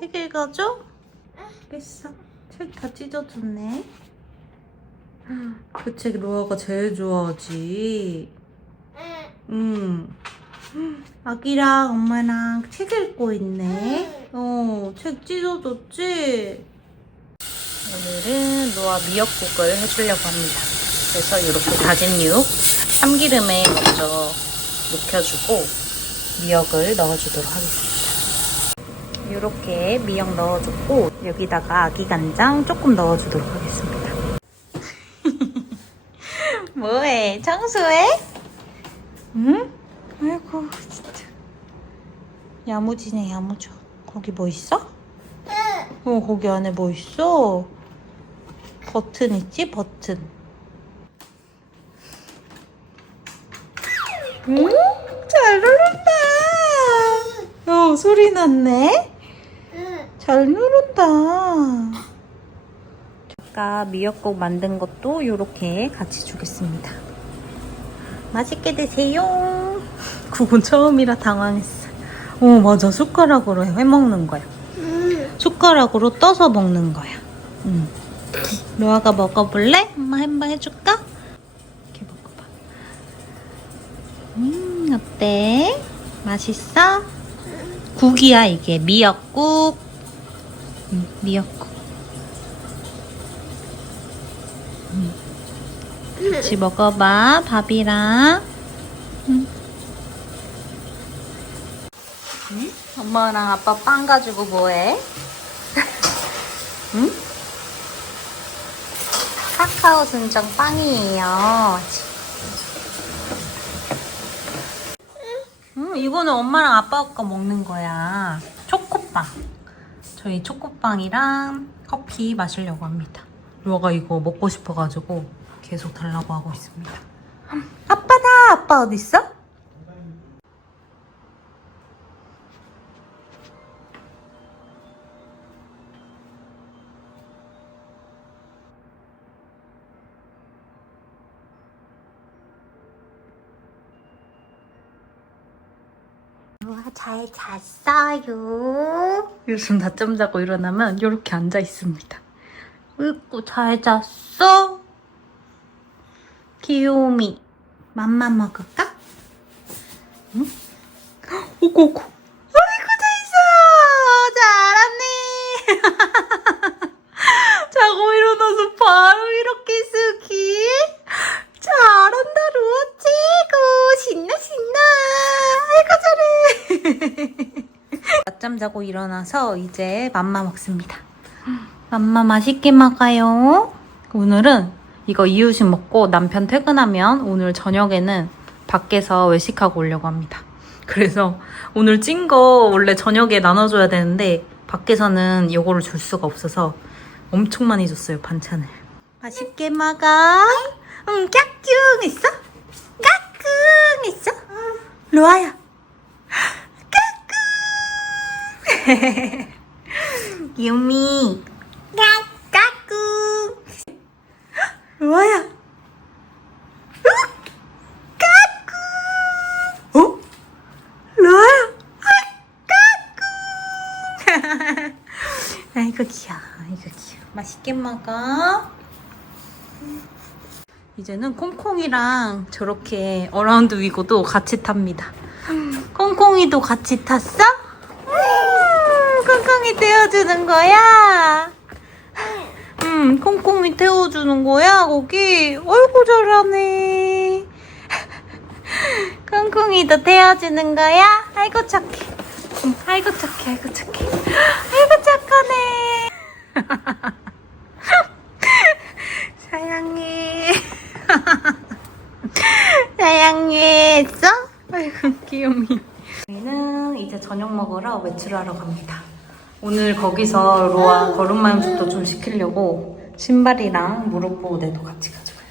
책 읽어줘? 알겠어. 책 다 찢어줬네. 그 책 로아가 제일 좋아하지. 응. 아기랑 엄마랑 책 읽고 있네. 어, 책 찢어줬지? 오늘은 로아 미역국을 해주려고 합니다. 그래서 이렇게 다진 육 참기름에 먼저 녹여주고 미역을 넣어주도록 하겠습니다. 이렇게 미역 넣어줬고 여기다가 아기 간장 조금 넣어주도록 하겠습니다. 뭐해? 청소해? 응? 아이고 진짜 야무지네 야무져. 거기 뭐 있어? 어 거기 안에 뭐 있어? 버튼 있지 버튼. 응? 잘 누른다. 어 소리 났네. 잘 누른다. 아까 미역국 만든 것도 이렇게 같이 주겠습니다. 맛있게 드세요. 그건 처음이라 당황했어. 어, 맞아. 숟가락으로 해 먹는 거야. 숟가락으로 떠서 먹는 거야. 응. 로아가 먹어볼래? 엄마 한번 해줄까? 이렇게 먹어봐. 음, 어때? 맛있어? 국이야, 이게. 미역국. 응, 미역국. 응. 같이 먹어봐, 밥이랑. 응. 응? 엄마랑 아빠 빵 가지고 뭐해? 응? 카카오 순정 빵이에요. 응, 이거는 엄마랑 아빠가 먹는 거야. 초코빵. 저희 초코빵이랑 커피 마시려고 합니다. 루아가 이거 먹고 싶어가지고 계속 달라고 하고 있습니다. 아빠다! 아빠 어딨어? 잘 잤어요. 요즘 낮잠 자고 일어나면 이렇게 앉아 있습니다. 으이구 잘 잤어? 귀요미 맘마 먹을까? 응? 오고 오고 아이고 잘 있어 잘하네 자고 일어나서 바로 이렇게 쓰기 잘한다 루아 최고 신나 신나 아이고 잘해 낮 잠 자고 일어나서 이제 맘마 먹습니다 맘마 맛있게 먹어요 오늘은 이거 이유식 먹고 남편 퇴근하면 오늘 저녁에는 밖에서 외식하고 오려고 합니다. 그래서 오늘 찐 거 원래 저녁에 나눠줘야 되는데 밖에서는 이거를 줄 수가 없어서 엄청 많이 줬어요 반찬을. 맛있게 먹어. 응, 깍꿍 있어? 깍꿍 있어? 로아야. 유미. 까꿍. 로아야. 까꿍. 어? 로아야. 까꿍. 아이고 귀여워. 아이고 귀여워. 맛있게 먹어. 이제는 콩콩이랑 저렇게 어라운드 위고도 같이 탑니다. 콩콩이도 같이 탔어? 음, 콩콩이 태워주는 거야? 음, 콩콩이 태워주는 거야, 거기? 어이구, 잘하네. 콩콩이도 태워주는 거야? 아이고, 착해. 응, 아이고, 착해, 아이고, 착해. 아이고, 착하네. 사랑해. 사랑해. 했어? 아이고, 귀여미. 저희는 이제 저녁 먹으러 외출하러 갑니다. 오늘 거기서 로아 걸음마 연습도 좀 시키려고 신발이랑 무릎 보호대도 같이 가져가요.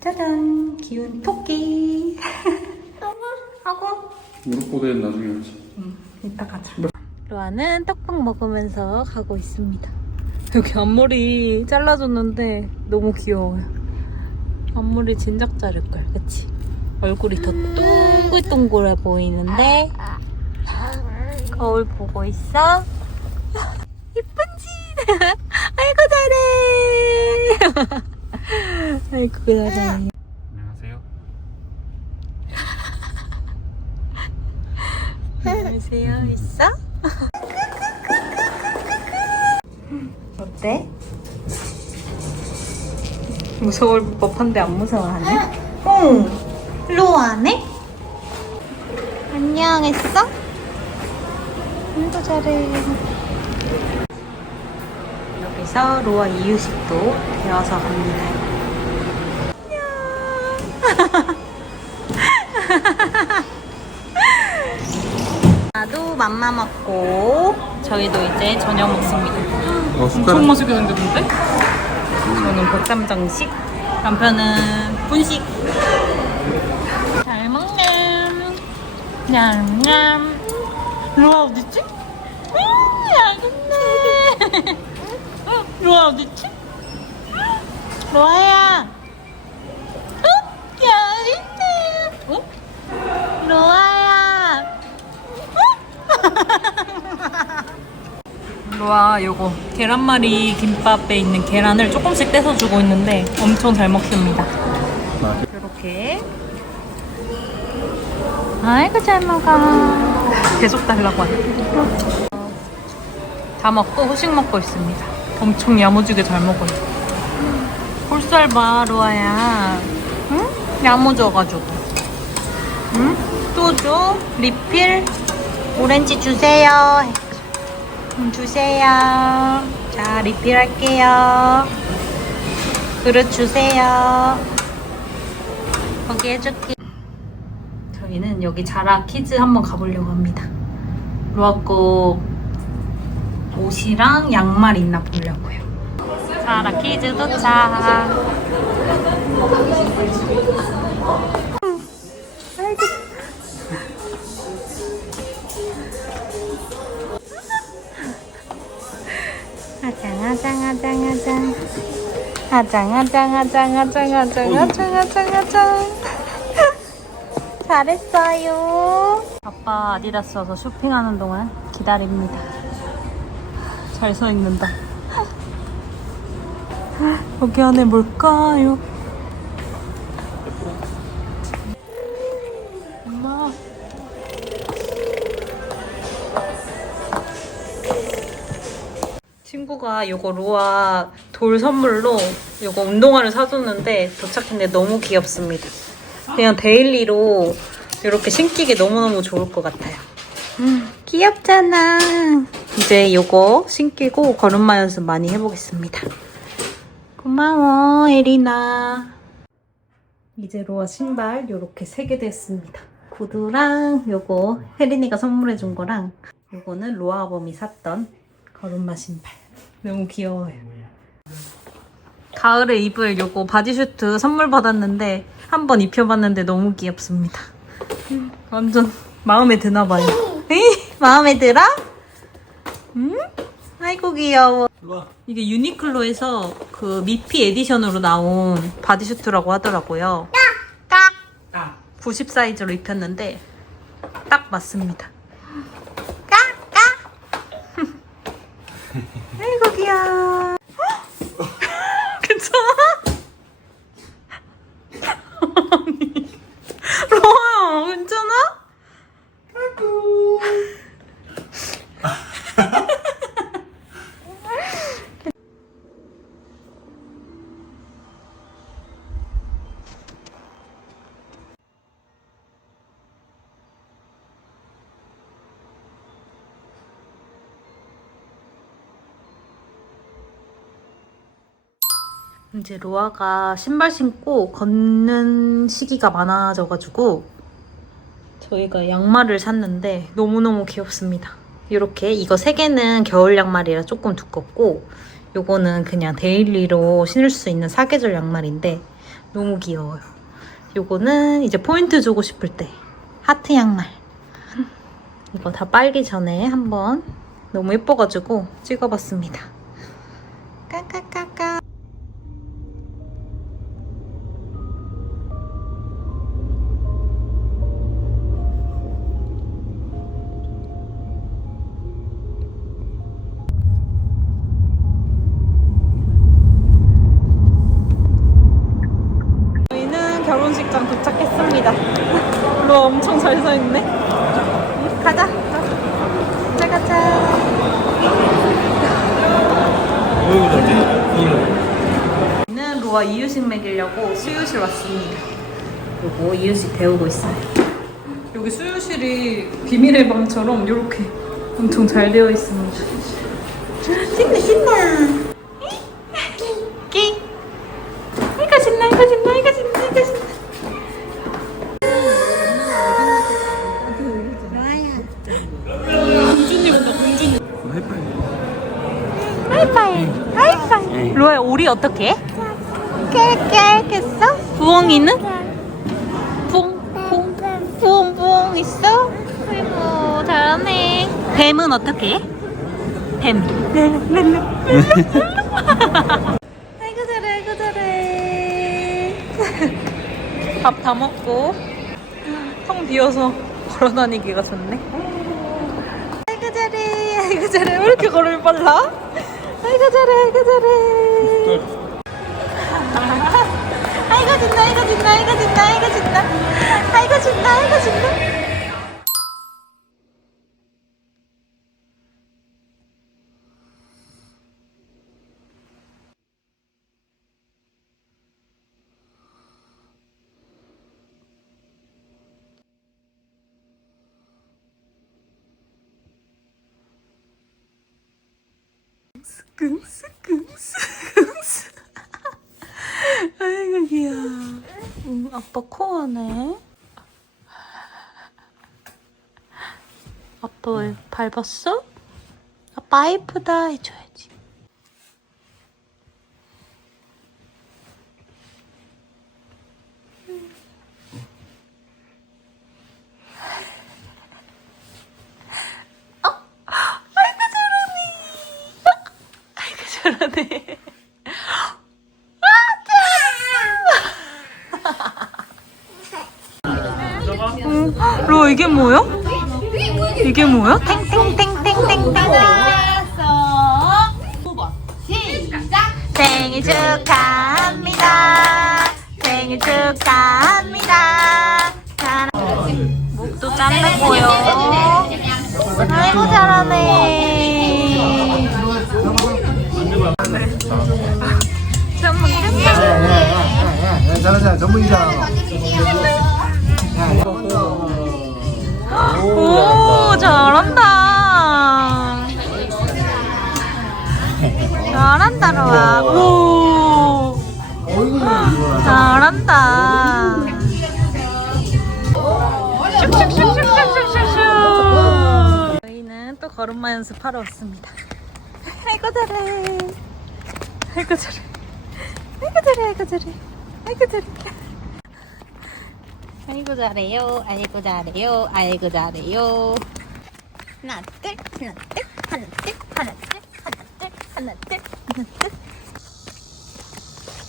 짜잔! 귀여운 토끼. 하고 무릎 보대는 나중에 하지. 응, 이따 가자. 로아는 떡밥 먹으면서 가고 있습니다. 여기 앞머리 잘라줬는데 너무 귀여워요. 앞머리 진작 자를걸, 그치? 얼굴이 더 동글동글해 보이는데 거울 보고 있어? 이쁜지? 아이고 잘해. 아이고 잘해. 안녕하세요. 안녕하세요. 있어? 어때? 무서울 법한데 안 무서워하네? 응. 로아네? 안녕했어? 아이고 잘해. 여기서 로아 이유식도 되어서 갑니다. 나도 맘마 먹고 저희도 이제 저녁 먹습니다. 어, 엄청 맛있게 생겼는데? 저는 복삼정식, 남편은 분식. 잘 먹네. 냠냠. 로아 어딨지? 음, 있네. 응, 로아 어딨지? 로아야. 어? 여기 있네. 어? 로아야. 로아 요거 계란말이 김밥에 있는 계란을 조금씩 떼서 주고 있는데 엄청 잘 먹습니다. 이렇게 아이고 잘 먹어. 계속 달라고 하네. 다 먹고 후식 먹고 있습니다. 엄청 야무지게 잘 먹어요. 볼살 봐 로아야. 응? 야무져가지고. 응? 또 줘. 리필. 오렌지 주세요. 음, 주세요. 자, 리필할게요. 그릇 주세요. 거기 해줄게. 저희는 여기 자라 키즈 한번 가보려고 합니다. 로아꺼 옷이랑 양말 있나 보려고요. 자 라 키즈 도착. 아장 아장 아장 아장. 아장 아장 아장 아장 아장 아장 아장 아장. 잘했어요. 아빠 아디다스 와서 쇼핑하는 동안 기다립니다 잘 서 있는다 여기 안에 뭘까요? 친구가 요거 로아 돌 선물로 요거 운동화를 사줬는데 도착했는데 너무 귀엽습니다. 그냥 데일리로 이렇게 신기게 너무너무 좋을 것 같아요. 음, 귀엽잖아. 이제 요거 신기고 걸음마 연습 많이 해보겠습니다. 고마워, 에리나. 이제 로아 신발 요렇게 세 개 됐습니다. 구두랑 요거 혜린이가 선물해준 거랑 요거는 로아 범이 샀던 걸음마 신발. 너무 귀여워요. 가을에 입을 요거 바디슈트 선물 받았는데 한번 입혀봤는데 너무 귀엽습니다. 음, 완전 마음에 드나 봐요. 에이, 마음에 들어? 응? 아이고 귀여워. 이게 유니클로에서 그 미피 에디션으로 나온 바디슈트라고 하더라고요. 딱! 90 사이즈로 입혔는데 딱 맞습니다. 아이고 귀여워. 괜찮아? 아니, 로아야 괜찮아? 이제 로아가 신발 신고 걷는 시기가 많아져가지고 저희가 양말을 샀는데 너무너무 귀엽습니다. 이렇게 이거 세 개는 겨울 양말이라 조금 두껍고 요거는 그냥 데일리로 신을 수 있는 사계절 양말인데 너무 귀여워요. 요거는 이제 포인트 주고 싶을 때 하트 양말. 이거 다 빨기 전에 한번 너무 예뻐가지고 찍어봤습니다. 이유식 먹이려고 수유실 왔습니다. 요거 이유식 데우고 있어요. 여기 수유실이 비밀의 방처럼 이렇게 엄청 잘 되어 있습니다. 신나 신나. 끼. 이거 신나 이거 신나 이거 신나 이거 신나. 하이파이 하이파이 로아 우리 어떻게? 부엉이는? 뿡뿡 부엉부엉 있어? 아이고 잘하네 뱀은 어떻게 해? 뱀 아이고 잘해 아이고 잘해 밥 다 먹고 텅 비어서 걸어다니기가 좋네 아이고 잘해 아이고 잘해 왜 이렇게 걸음이 빨라? 아이고 잘해 아이고 잘해 아이고 진다 아이고 진다 아이고 진다 아이고 진다 아이고 진다 아이고 진다 스컹스 아이고 귀여워 응, 아빠 코어네 아빠 왜 밟았어? 아빠 이쁘다 해줘야지 어? 아이고 잘하네 아이고 잘하네 로 이게 뭐야? 이게 뭐야? 탱탱탱탱탱탱 생일 축하합니다 생일 축하합니다 목도 짠해 보여 아이고 잘하네 전문 잘하잖아 전문이잖 잘한다. 잘한다 로아. 오. 잘한다. 저희는 또 걸음마 연습하러 왔습니다. 아이고 잘해. 아이고 잘해. 아이고 잘해 아이고 잘해. 아이고 잘해. 아이고 잘해요. 아이고 잘해요. 아이고 잘해요. 하나 둘 하나 둘 하나 둘 하나 둘 하나 둘 하나 둘 하나 둘.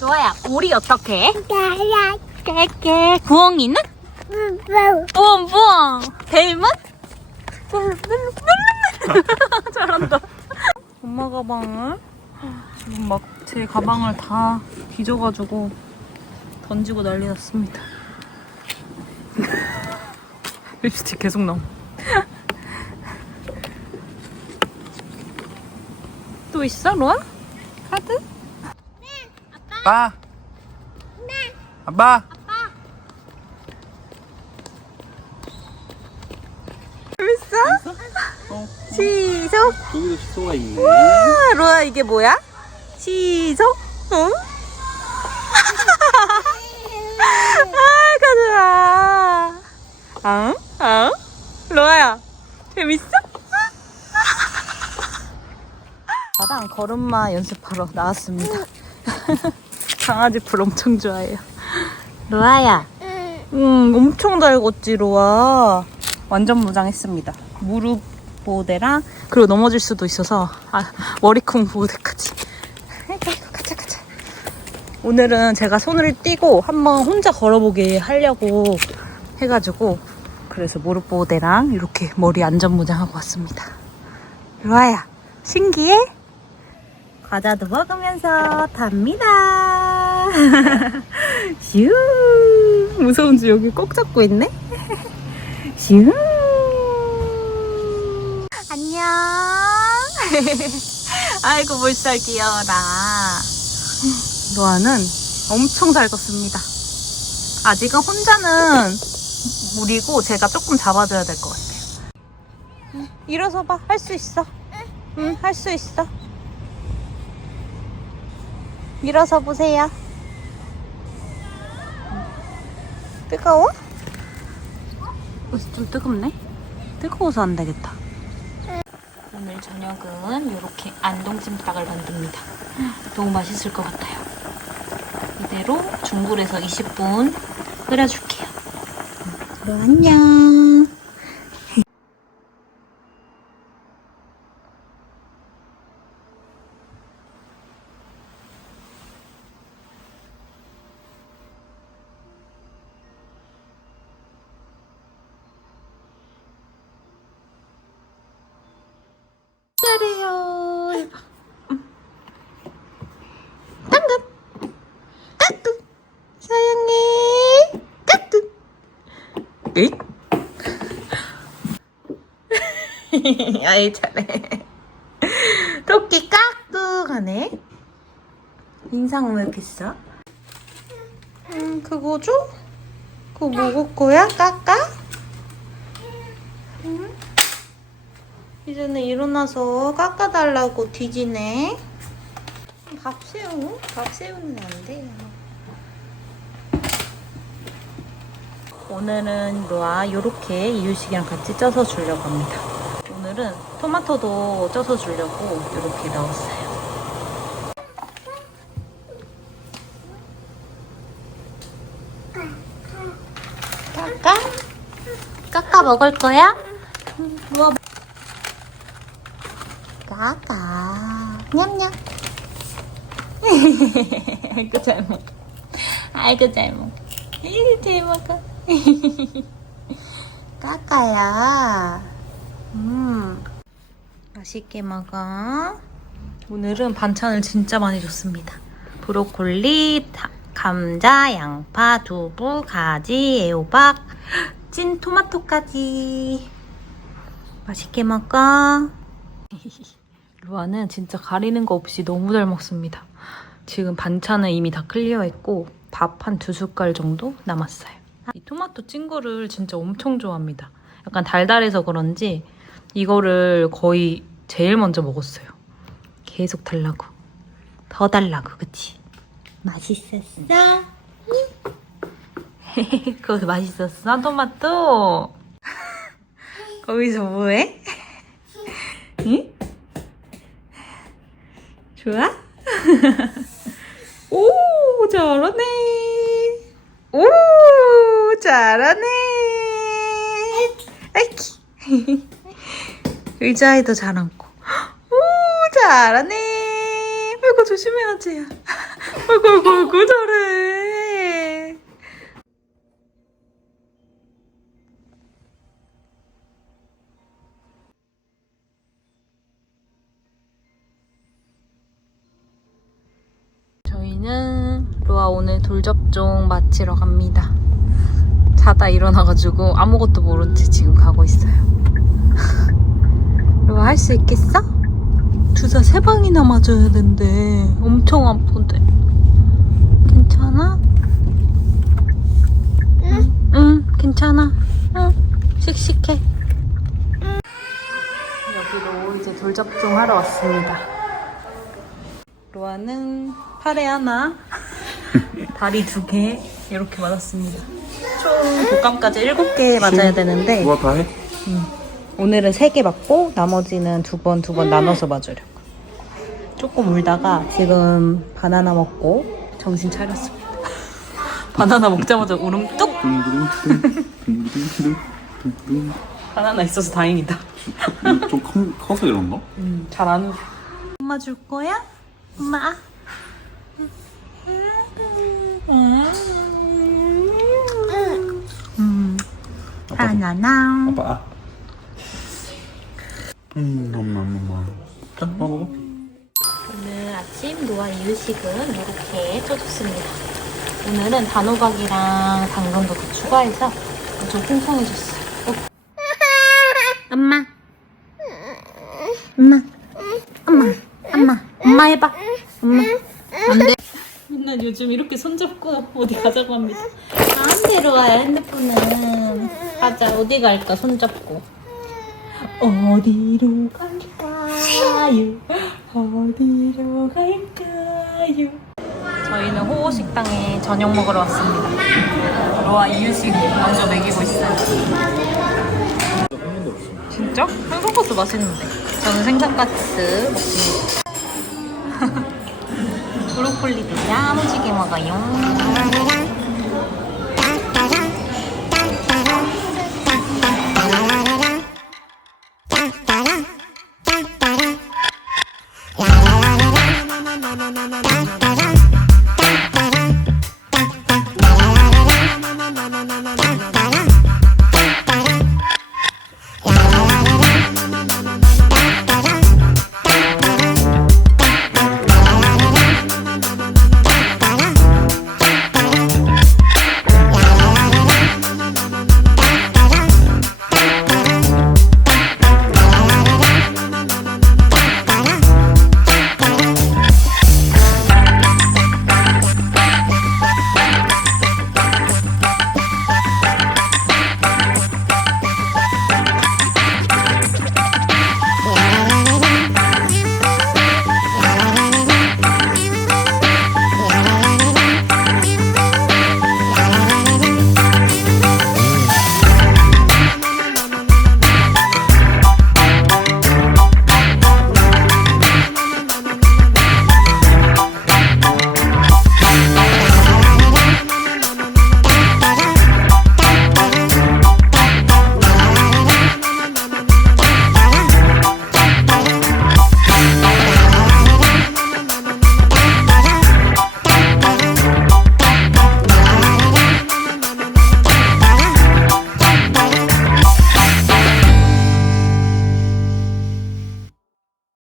로아야, 우리 어떻게? 깨깨. 부엉이는? 부엉 부엉. 뱀은? 잘한다. 엄마 가방을 지금 막 제 가방을 다 뒤져가지고 던지고 난리 났습니다. 립스틱 계속 나옴. 또 있어, 로아? 카드? 아빠 아빠 재밌어? 시속? 저기도 식소가 있네. 우와, 로아 이게 뭐야? 시속? 응? 아, 가자. 응? 응? 로아야, 재밌어? 나랑 걸음마 연습하러 나왔습니다. 강아지 풀 엄청 좋아해요. 로아야. 응, 엄청 잘 걷지, 로아. 완전 무장했습니다. 무릎 보호대랑, 그리고 넘어질 수도 있어서, 아, 머리콩 보호대까지. 가자, 가자. 오늘은 제가 손을 띄고 한번 혼자 걸어보게 하려고 해가지고, 그래서 무릎 보호대랑 이렇게 머리 안전 무장하고 왔습니다. 로아야, 신기해? 과자도 먹으면서 답니다. 슈 무서운지 여기 꼭 잡고 있네. 슈 안녕. 아이고 물살 귀여워라. 로아는 엄청 잘 컸습니다. 아직은 혼자는 무리고 제가 조금 잡아줘야 될 것 같아요. 응, 일어서 봐. 할 수 있어. 응, 할 수 있어. 일어서 보세요. 뜨거워? 어, 좀 뜨겁네? 뜨거워서 안 되겠다. 오늘 저녁은 이렇게 안동찜닭을 만듭니다. 너무 맛있을 것 같아요. 이대로 중불에서 20분 끓여줄게요. 그럼 안녕. 잘해요. 당근. 까뚜. 사랑해. 까뚜. 에잇. 아이 잘해. 토끼 까뚜 가네. 인상 왜 이렇게 써? 음 그거 줘? 그거 먹을 거야? 까까? 응? 이제는 일어나서 깎아달라고 뒤지네. 밥 새우? 밥 새우는 안 돼요. 오늘은 로아 요렇게 이유식이랑 같이 쪄서 주려고 합니다. 오늘은 토마토도 쪄서 주려고 이렇게 넣었어요. 까까? 까까 먹을 거야? 로아 까까 냠냠 아이고 잘 먹어. 아이고 잘 먹어. 아이고 잘 먹어. 까까야. 음. 맛있게 먹어. 오늘은 반찬을 진짜 많이 줬습니다. 브로콜리, 다- 감자, 양파, 두부, 가지, 애호박, 찐 토마토까지. 맛있게 먹어 루아는 진짜 가리는 거 없이 너무 잘 먹습니다. 지금 반찬은 이미 다 클리어했고 밥 한 두 숟갈 정도 남았어요. 이 토마토 찐 거를 진짜 엄청 좋아합니다. 약간 달달해서 그런지 이거를 거의 제일 먼저 먹었어요. 계속 달라고. 더 달라고, 그치? 맛있었어? 그거 맛있었어? 토마토? 거기서 뭐해? 응? 좋아? 오, 잘하네. 오, 잘하네. 아이키. 의자에도 잘 앉고. 오, 잘하네. 아이고, 조심해야지. 아이고, 아이고, 아이고, 잘해. 저희는 로아 오늘 돌접종 마치러 갑니다. 자다 일어나가지고 아무것도 모른 채 지금 가고 있어요. 로아 할수 있겠어? 주사 세 방이나 맞아야 된대. 엄청 아픈데. 괜찮아? 응, 응, 괜찮아. 응, 씩씩해. 여기로 이제 돌접종 하러 왔습니다. 로아는 팔에 하나, 다리 두 개 이렇게 맞았습니다. 총 독감까지 일곱 개 맞아야 되는데 누가 다 해? 오늘은 세 개 맞고 나머지는 두 번 두 번 나눠서 맞으려고. 조금 울다가 지금 바나나 먹고 정신 차렸습니다. 바나나 먹자마자 울음 뚝! 바나나 있어서 다행이다. 좀 커, 커서 이런가? 음, 잘 안. 엄마 줄 거야? 엄마. 음. 바나나. 아빠. 음, 엄마, 엄마. 자, 먹어. 오늘 아침 노아 이유식은 이렇게 쪄줬습니다. 오늘은 단호박이랑 당근도 더 추가해서 엄청 풍성해졌어요. 어. 엄마. 엄마. 엄마. 엄마. 엄마 해봐. 엄마. 안 돼. 못 맨날 요즘 이렇게 손잡고 어디 가자고 합니다. 안 데려와요 핸드폰은. 가자 어디 갈까 손잡고. 어디로 갈까요? 어디로 갈까요? 저희는 호호 식당에 저녁 먹으러 왔습니다. 로아 이유식 먼저 먹이고 있어요. 진짜? 생선가스 맛있는데. 저는 생선가스 먹습니다. 브로콜리도 야무지게 먹어요.